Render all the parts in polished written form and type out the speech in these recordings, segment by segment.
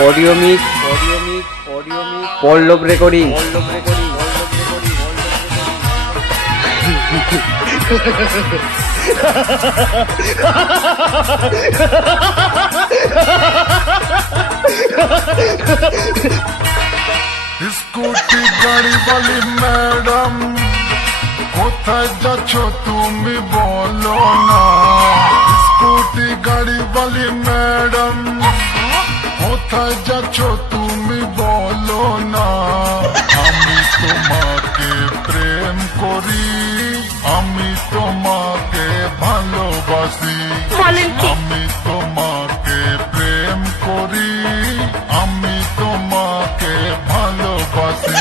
Audio mix পল্লব recording. Scooty গাড়ি वाली madam, কোথায় যাচ্ছ তুমি বলো না। স্কুটি গাড়ি वाली ম্যাডাম, কোথায় যাচ্ছ তুমি বলো না। আমি তোমাকে প্রেম করি, আমি তোমাকে ভালোবাসি। আমি তোমাকে প্রেম করি, আমি তোমাকে ভালোবাসি।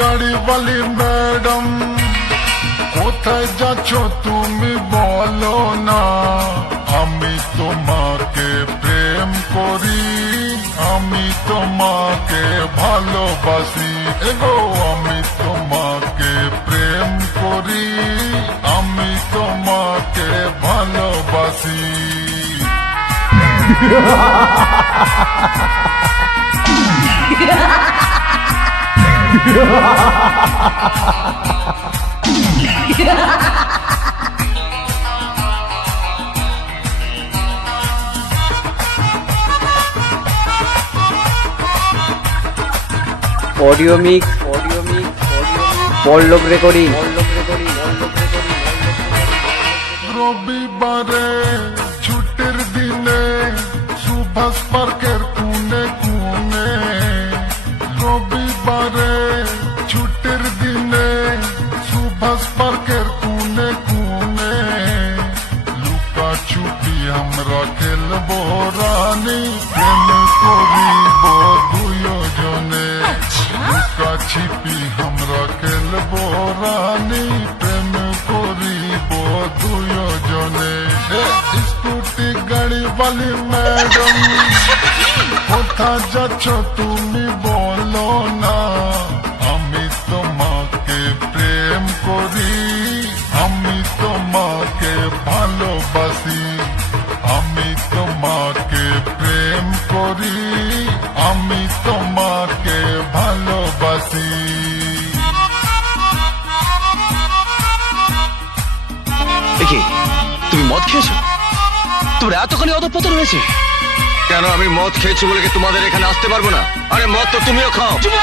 গাড়ি वाली ম্যাডাম, কোথায় যাচ্ছ তুমি বলো না। আমি তোমাকে প্রেম করি, আমি তোমাকে ভালোবাসি। এগো আমি তোমাকে প্রেম করি, আমি তোমাকে ভালোবাসি। অডিও মিক্স পল্লব রেকর্ডিং। রবিবারে ছুটির দিনে সুভাষ পার্কের কোণে কোণে। রবিবারে ছুটির দিনে সুভাষ পার্কের কোণে কোণে। লুকা ছুপি আমরা খেলবো রানী, প্রেম করিব দুজনে। লুকা ছিপি আমরা খেলবো রানী, প্রেম করিব দুজনে। স্কুটি গাড়ি वाली ম্যাডাম, কোথায় যাচ্ছ তুমি বলো না। আমি তোমাকে প্রেম করি, আমি তোমাকে ভালোবাসি। আমি তোমাকে প্রেম করি, আমি তোমাকে ভালোবাসি। দেখি তুমি মদ খেয়েছো? তোমরা এতখানি অধঃপতন হয়েছে কেন? আমি মদ খেয়েছি বলে কি তোমাদের এখানে আসতে পারবো না? আরে মদ তো তুমিও খাও। জীবন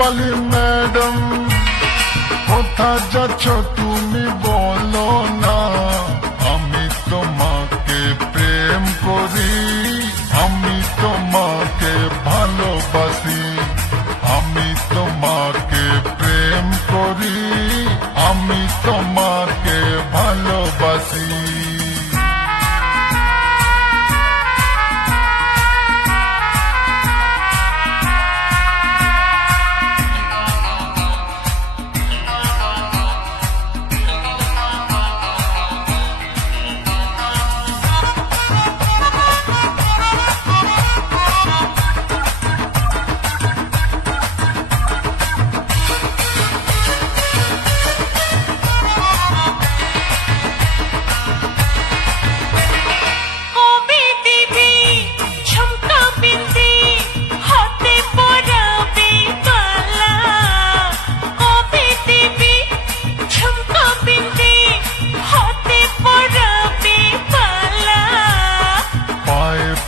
वाली ম্যাডাম, কোথায় যাচ্ছ তুমি বলো না। আমি তোমাকে প্রেম করি, আমি তোমাকে ভালোবাসি। আমি তোমাকে প্রেম করি, আমি তোমাকে ভালোবাসি।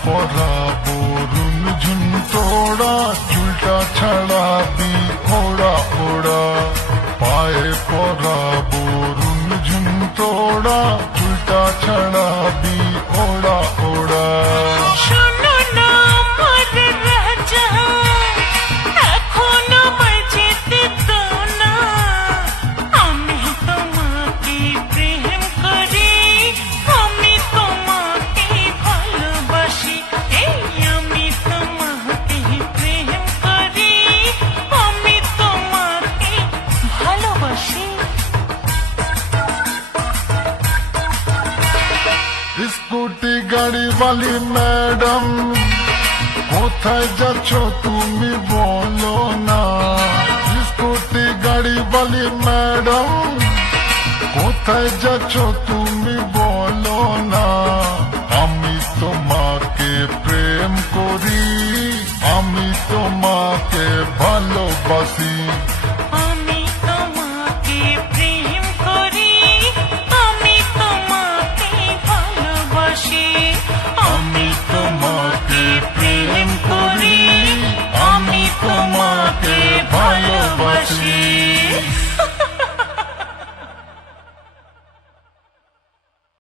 পরাবো রুনঝুন তোড়া, চুলটা ছাড়াবি ওড়া ওড়া। পায়ে পরাবো রুনঝুন তোড়া, চুলটা ছাড়াবি ওড়া ওড়া। শোনো না আমার রাজা, এখনো বাজতে দাও না। আমি তোমাকে প্রেম করি, আমি তোমাকে ভালোবাসি। এই আমি তোমাকে প্রেম করি, আমি তোমাকে ভালোবাসি। স্কুটি গাড়ি वाली ম্যাডাম, কোথায় যাচ্ছ তুমি বলো না। স্কুটি গাড়ি वाली ম্যাডাম, কোথায় যাচ্ছ তুমি বলো না। আমি তোমাকে প্রেম করি, আমি তোমাকে ভালোবাসি।